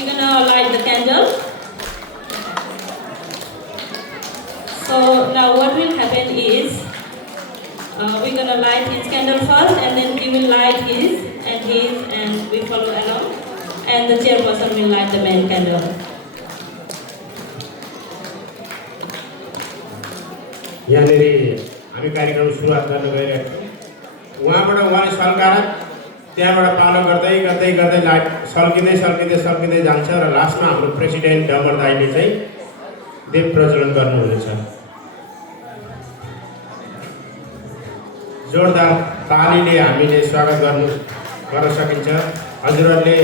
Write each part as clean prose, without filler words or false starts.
we're gonna light the candle. So now what will happen is we're gonna light his candle first, and then we will light his, and we follow along. And the chairperson will light the main candle. यहाँनिर हामी कार्यक्रम सुरुवात गर्न गइरहेका छौँ। उहाँले सल्काएर त्यहाँबाट पालो गर्दै गर्दै गर्दै लाइट सल्किँदै जान्छ र लास्टमा हाम्रो प्रेसिडेन्ट डमर दाइले चाहिँ दीप प्रज्वलन गर्नुहुनेछ। जोरदार तालीले हामीले स्वागत गर्न सकिन्छ। हजुरहरूले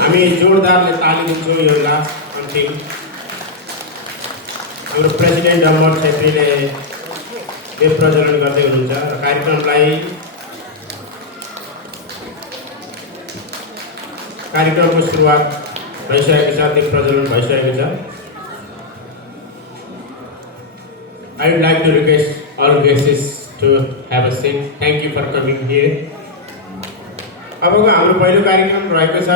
हामी जोरदारले ताली दिन्छौँ। यो लास्ट अन्तिम हाम्रो प्रेसिडेन्ट डमर छेत्रीले दीप प्रज्वलन गर्दै हुनुहुन्छ र कार्यक्रमको सुरुवात भइसकेको छ, दीप प्रज्वलन भइसकेको छ। I would like to request all guests to have a seat. Thank you for coming here. अबको हाम्रो पहिलो कार्यक्रम रहेको छ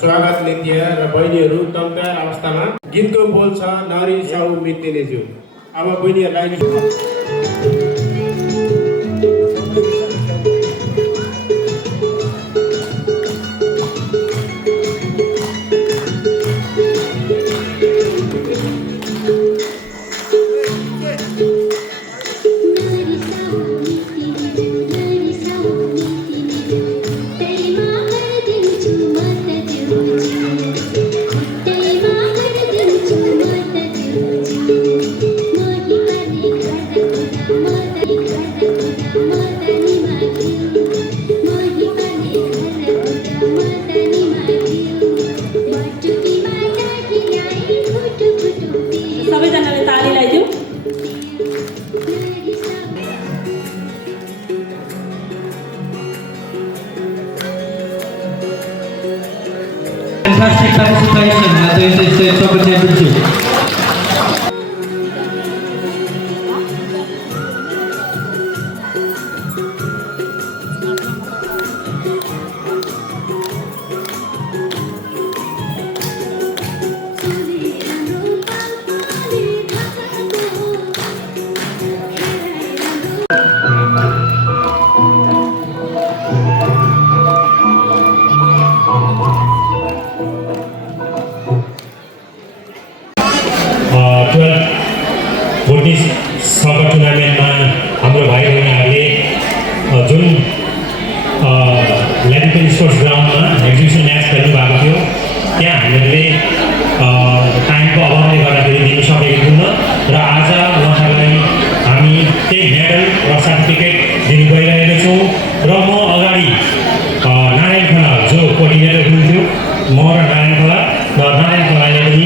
स्वागत नृत्य र बहिनीहरू तम तयार अवस्थामा। गीतको बोल छ नरी साउ मिट्नेज्यू। अब बहिनीहरूलाई सबैजनाले ताली लगाइदिउँ। Fantastic participation at the Interstate Soccer Championship. Sucker टुर्नामेन्टमा हाम्रो भाइ बहिनीहरूले जुन ल्यान्डपिन स्पोर्ट्स ग्राउन्डमा एक्जिबिसन म्याच खेल्नु भएको थियो, त्यहाँ हामीले टाइमको अभावले गर्दाखेरि दिन सकेको थिएनौँ र आज उहाँहरूलाई हामी त्यही मेडल र सर्टिफिकेट दिनु गइरहेको छौँ। र म अगाडि नारायण खोला जो कोअर्डिनेटर हुनुहुन्थ्यो, म र नारायण खोलाले पनि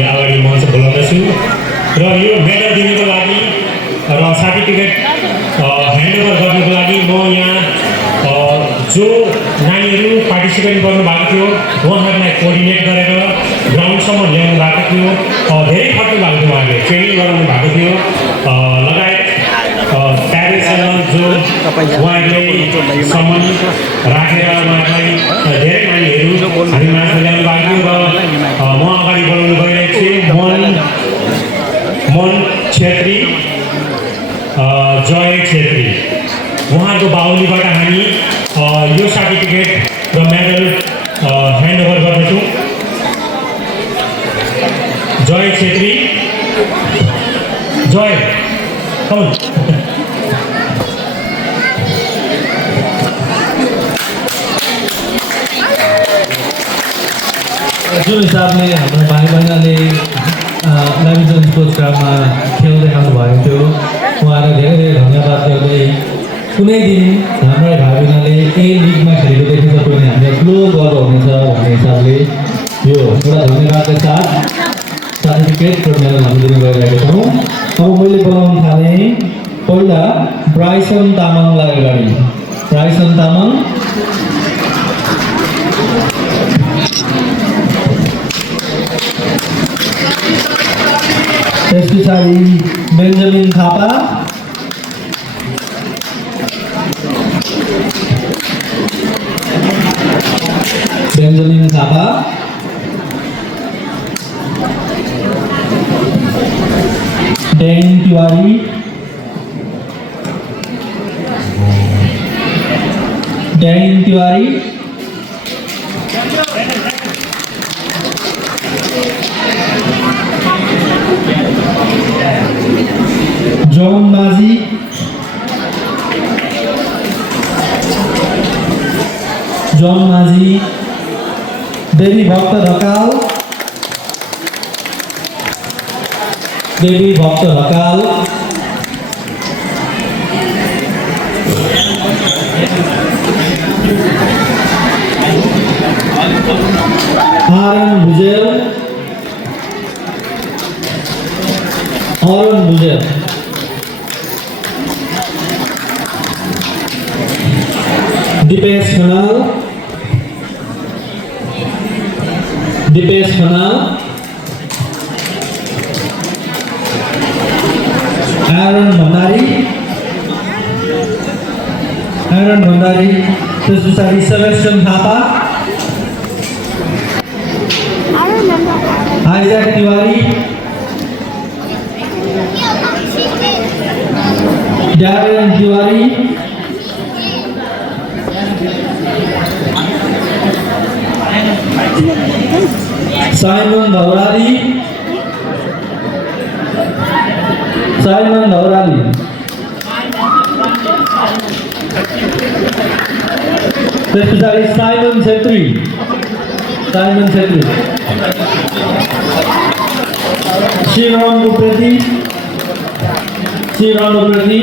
यहाँ अगाडि मञ्च बोलाउँदैछु र यो मेडल दिनुको लागि र सर्टिफिकेट ह्यान्डओभर गर्नुको लागि म यहाँ जो नानीहरू पार्टिसिपेट गर्नुभएको थियो उहाँहरूलाई कोअर्डिनेट गरेर ग्राउन्डसम्म ल्याउनु भएको थियो। धेरै खट्नु भएको थियो, उहाँले ट्रेनिङ गराउनु भएको थियो लगायत प्यारेन्ट्ससँग जो उहाँहरूले सम्मान राखेर उहाँहरूलाई धेरै नानीहरू हामी माझमा ल्याउनु भएको थियो। र म अगाडि बोलाउनु गइरहेको छु मन छेत्री, जय छेत्री, उहाँको बाहुलीबाट हामी यो सर्टिफिकेट र मेडल ह्यान्डओभर गर्दैछौँ। जय छेत्री, जय जुन हिसाबले हाम्रो भाइ बहिनीले ल्यान्डपिन स्पोर्ट्स ग्राउन्डमा खेल देखाउनु भएको थियो, उहाँलाई धेरै धेरै धन्यवाद दिँदै कुनै दिन हाम्रा भाइ बहिनीले यही लिगमा खेलेको देखेको पनि हामीलाई ठुलो गर्व हुनेछ भन्ने हिसाबले यो एउटा धन्यवादका साथ सर्टिफिकेट र मेडल हामी दिने गइरहेका छौँ। अब मैले बोलाउन थालेँ पहिला ब्राइसन तामाङलाई अगाडि। राइसन तामाङ त्यस पछाडि Benjamin Thapa Benjamin Thapa Den Tiwari Den Tiwari John Majhi John Majhi Devi भक्त ढकाल देवी भक्त ढकाल आरन भुजेल दीपेश खनाल आरन भण्डारी त्यस पछाडि Sebastian Thapa Isaac Tiwari Darren Tiwari Simon Dhaurali त्यस पछाडि Simon Chhetri Shriram Upreti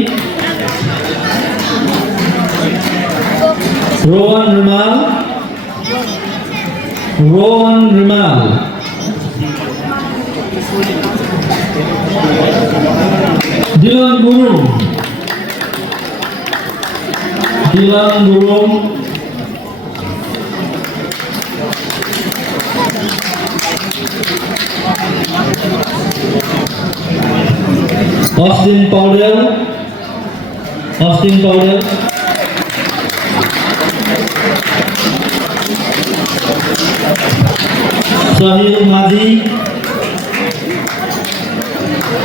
Rohan Rimal Dylan Gurung Austin Powell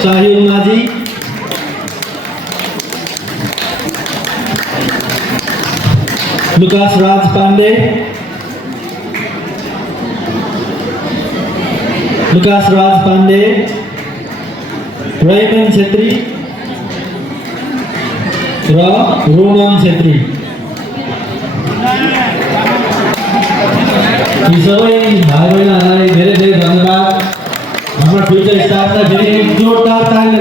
Sahil Maji Lucas Raj Pandey Raymond Chetri र रोमन छेत्री यी सबै भाइ बहिनीहरूलाई धेरै धेरै धन्यवाद हाम्रो फ्युचर स्टाफलाई फेरि एक जोरदार ताली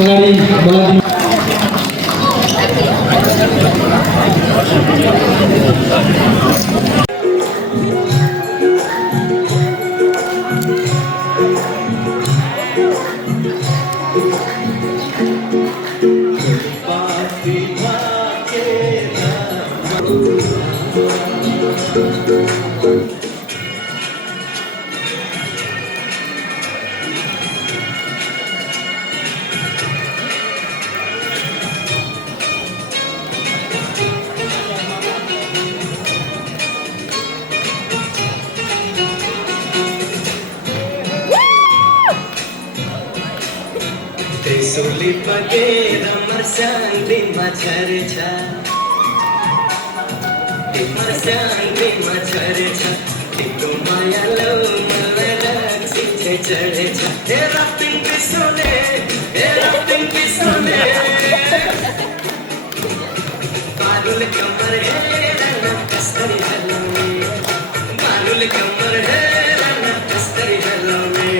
अगाडि बढाइदिनु सोली बगेर मर्स्याङ्गे मछरेछ तिम्रो माया लौ मलाई रक्सी चढेछ हेरा पिङ्की सोने बालुल कमर हेर न कस्तरी हलाउने बालुल कमर हेर न कस्तरी हलाउने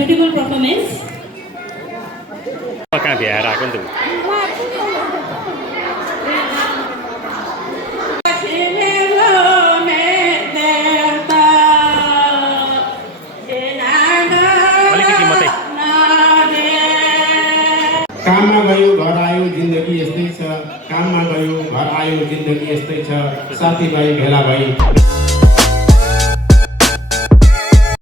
beautiful performance. कहाँ भ्याएर आएको नि त ऊ? अलिकति मात्रै काममा गयो घर आयो जिन्दगी यस्तै छ काममा गयो घर आयो जिन्दगी यस्तै छ साथीभाइ भेला भई